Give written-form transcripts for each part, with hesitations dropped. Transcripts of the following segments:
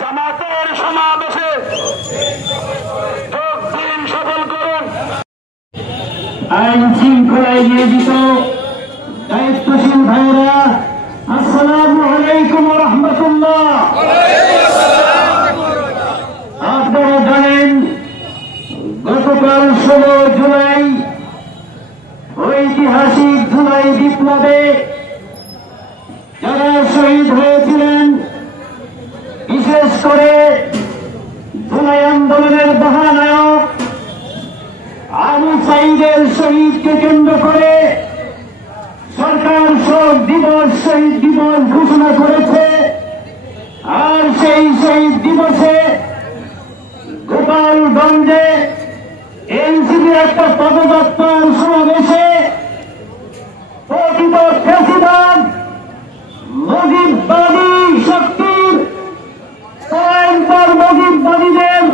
জামাতের সমাবেশে যোগ দিন, সফল করুন। আইন শৃঙ্খলায় নিয়োজিত দায়িত্বশীল ভাইয়েরা, আসসালামু আলাইকুম ওয়া রাহমাতুল্লাহ। আপনারা জানেন গতকাল 16 জুলাই ঐতিহাসিক জুলাই বিপ্লবে যারা শহীদ হয়েছিলেন, বিশেষ করে জুলাই আন্দোলনের মহানায়ক আবু সাঈদের শহীদকে কেন্দ্র করে সরকার শোক দিবস, শহীদ দিবস ঘোষণা করেছে। আর সেই শহীদ দিবসে গোপালগঞ্জে এনসিপির একটা পদযাত্রার সমাবেশে প্রকৃত ফ্যাসিবাদ মুজিববাদী শক্তির পর মুজিববাদীদের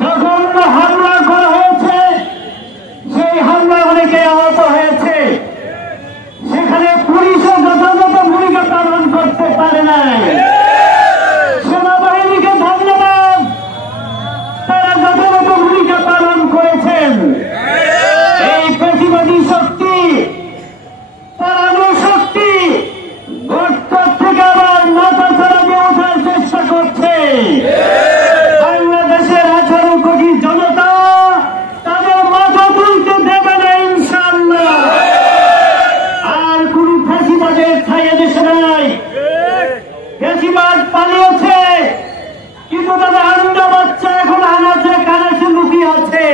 জঘন্য হামলা করা হয়েছে। সেই হামলা অনেকে আহত হয়েছে। সেখানে পুলিশও যথাযথ ভূমিকা পালন করতে পারে নাই। সেনাবাহিনীকে ধন্যবাদ, তারা যথাযথ ভূমিকা পালন করেছেন। এই ফ্যাসিবাদী শক্তি, পরানো শক্তি গর্ত থেকে আবার মাথা ছাড়া দিয়ে ওঠার চেষ্টা করছে। বাংলাদেশের 18 কোটি জনতা তাদের মাথা তুলতে দেবে না ইনশাআল্লাহ। আর কোন ফ্যাসিবাদের ছায়া দেশে নাই। ফ্যাসিবাদ পালিয়েছে, কিন্তু তাদের আন্ডা বাচ্চা এখন আনাচে কানাচে লুকিয়ে আছে।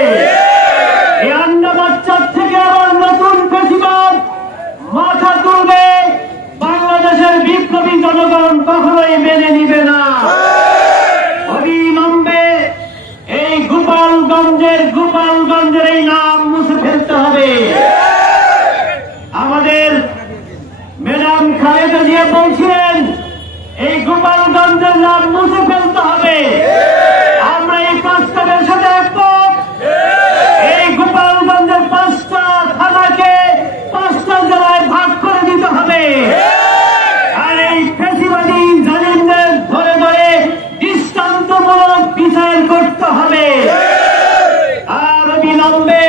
এই আন্ডা বাচ্চার থেকে আবার নতুন ফ্যাসিবাদ মাথা তুলবে। বাংলাদেশের বিপ্লবী জনগণ কখনোই মেনে নিবে না। অবিলম্বে এই গোপালগঞ্জের এই নাম মুছে ফেলতে হবে। আমাদের ম্যাডাম খালেদা জিয়া বলছিলেন এই গোপালগঞ্জের নাম মুছে ফেলতে হবে। আমরা এই প্রস্তাবের সাথে একমত। এই গোপালগঞ্জের 5টা থানাকে 5টা জেলায় ভাগ করে দিতে হবে। আর এই ফ্যাসিবাদী জালিমদের ধরে ধরে দৃষ্টান্তমূলক বিচার করতে হবে। আর অবিলম্বে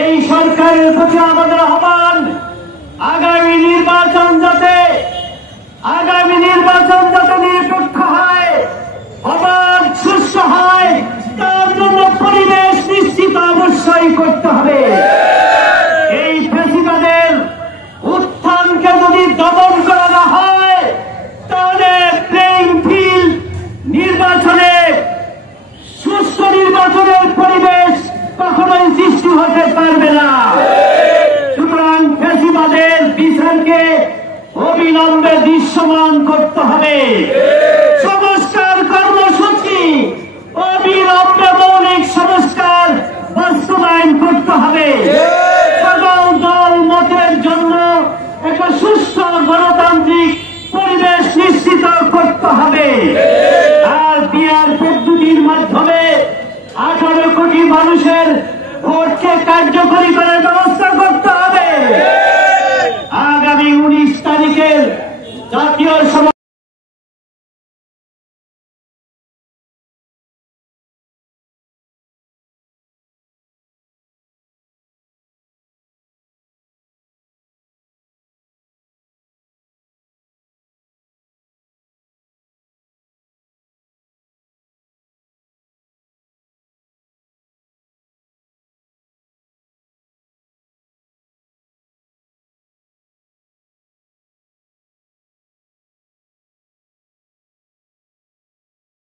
এই সরকারের প্রতি আমাদের আহ্বান, আগামী নির্বাচন যাতে নিরপেক্ষ হয়, অবাধ সুষ্ঠু হয়, তার জন্য পরিবেশ নিশ্চিত অবশ্যই করতে হবে। এই ফ্যাসিবাদের উত্থানকে যদি দমন করা না হয়, তাহলে প্লেইং ফিল্ড নির্বাচনে, সুষ্ঠু নির্বাচনের পরিবেশ কখনোই সৃষ্টি হতে পারবে না। সুতরাং ফ্যাসিবাদের বিচারকে অবিলম্বে দৃশ্যমান করতে হবে। সংস্কার কর্মসূচি অবিলম্বে মৌলিক সংস্কার বাস্তবায়ন করতে হবে। সকল দল মতের জন্য একটা সুস্থ গণতান্ত্রিক পরিবেশ নিশ্চিত করতে হবে। আর পিআর পদ্ধতির মাধ্যমে 18 কোটি মানুষের ভোটকে কার্যকরী করার ব্যবস্থা করতে হবে। আগামী 19 তারিখের জাতীয়